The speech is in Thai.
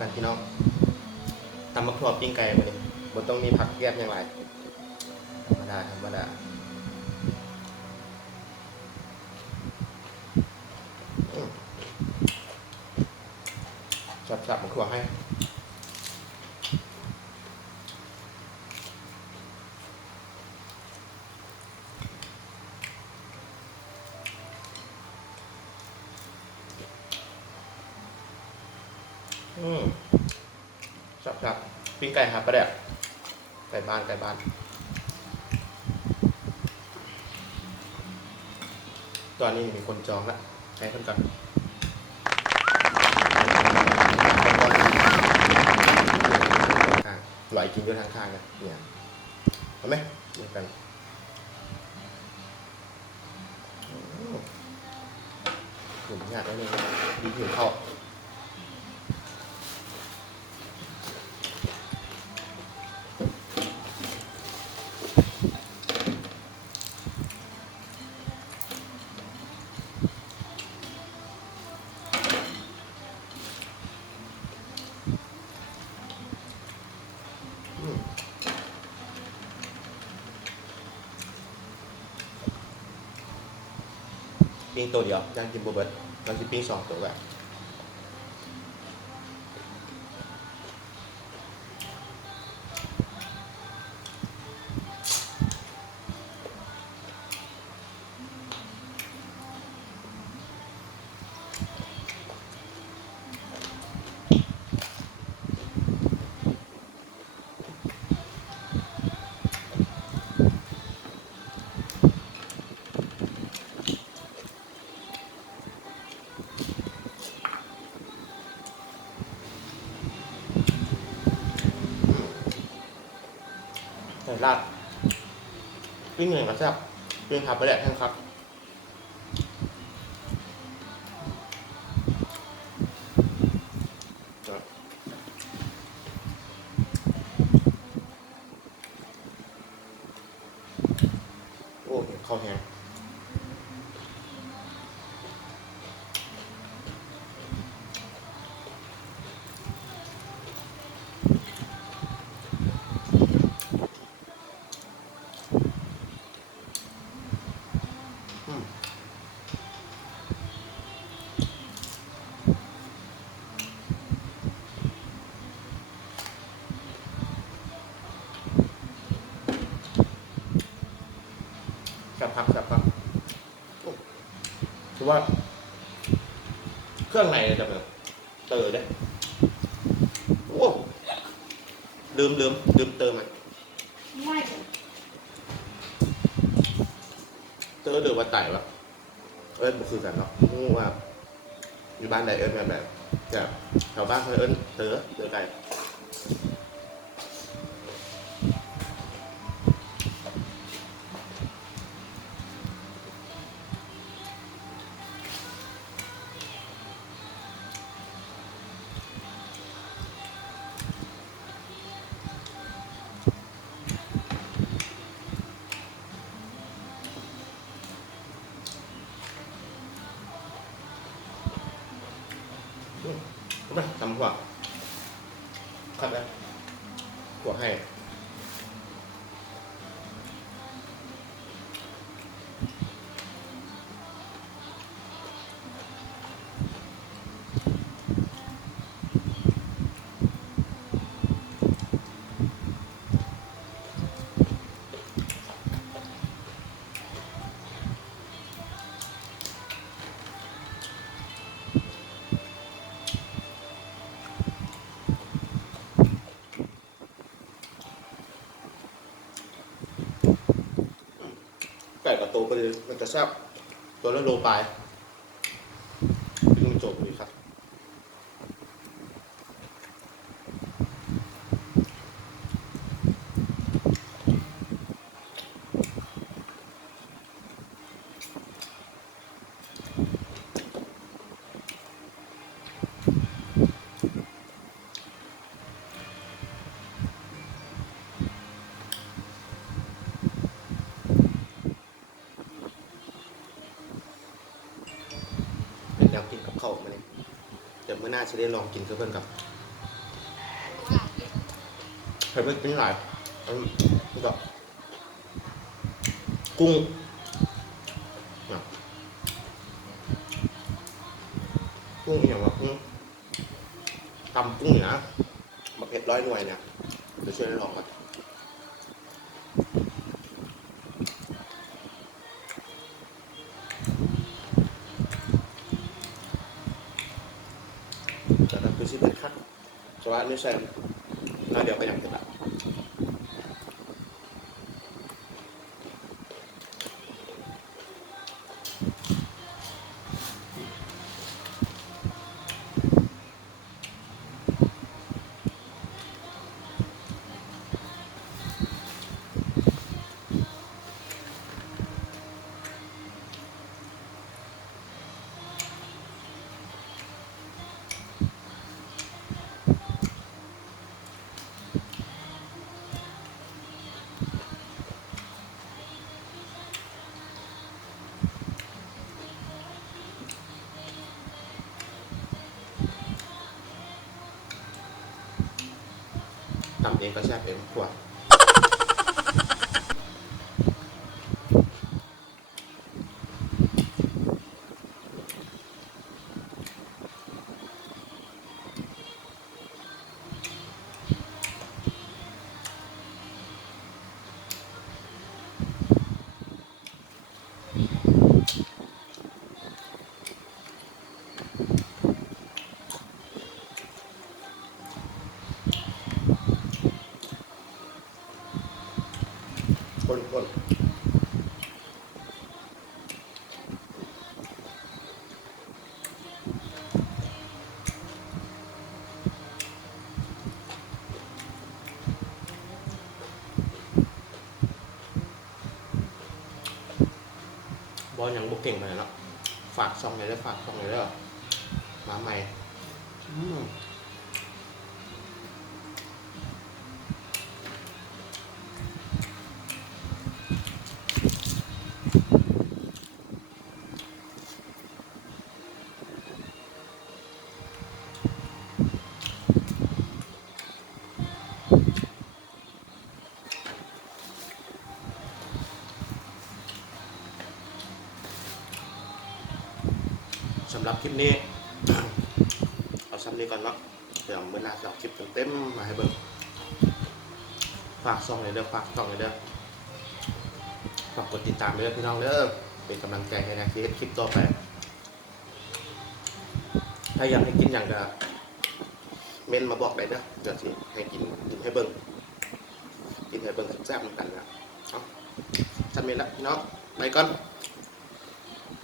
กันพี่น้องตำมะขวบปิ้งไก่มาดิบนต้องมีผักแยบอย่างไรธรรมดาธรรมดาสับมะขวบให้สับปิ้งไก่ครับประเดี๋ยวไก่บ้านตอนนี้มีคนจองละให้คนก่อนลอยกินด้วยทางข้างกันเนี่ยเห็นไหมเหมือนกันหนุ่มยากแล้วนี่ดีถึงเข้าปิ้งตัวเดียวยังกินบุบเบิ้ลเราจะปิ้ง2 ตัวแบบลาดปิ้งหนึ่งก็แซ่บปิ้งครับไปแหละท่านครับโอ้ข้าวแห้งครับคือว่าเครื่องในจะแบบเตอได้โอ้ลืมเติมมันไม่เตอเดือดว่าไต่วะบุคือกันเนาะงูว่าอยู่บ้านใดแบบจะแถวบ้านเขาเตอไก่ทำหัวครับแล้วหัวให้ไก่กับโตไปเลยมันจะแซ่บตัวละโลปลายเป็นลุงโจบเลยครับเป็นแนวกินกับข้าวมาเลยเดี๋ยวเมื่อหน้าจะได้ลองกินกับเพื่อนกับ เคยไปกินหลายอันนี้ก็กุ้งเนี่ยกุ้งอย่างว่ากุ้งตำกุ้งนะแบบเผ็ดร้อยหน่วยเนี่ยเดี๋ยวช่วยลองก่อนแต่นั่นคือชิ้นเด็ดคักแต่ว่าไม่ใช่แล้วเดี๋ยวไปอย่างเดียวละทำเองก็แซ่บเองกว่าคนบอลยังบุกเก่งไปเนาะฝากซองเลยเด้อฝากซองเลยเด้อมาใหม่อืมสำหรับคลิปนี้ เอาซ้ำนี้ก่อนเนาะเดี๋ยวเมื่อหน้าจะเอาคลิปเต็มๆมาให้เบิ่งฝากซองเลยเด้อฝากซองเลยเด้อฝากกดติดตามเลยเด้อพี่น้องเด้อเป็นกำลังใจให้นะที่คลิปต่อไปถ้าอยากให้กินอย่างก็เมนมาบอกได้เด้อเดี๋ยวสิให้กินให้เบิ่งกินให้เบิ่งแซ่บๆเหมือนกันนะเอาซ้ำนี้ละพี่น้องไปก่อน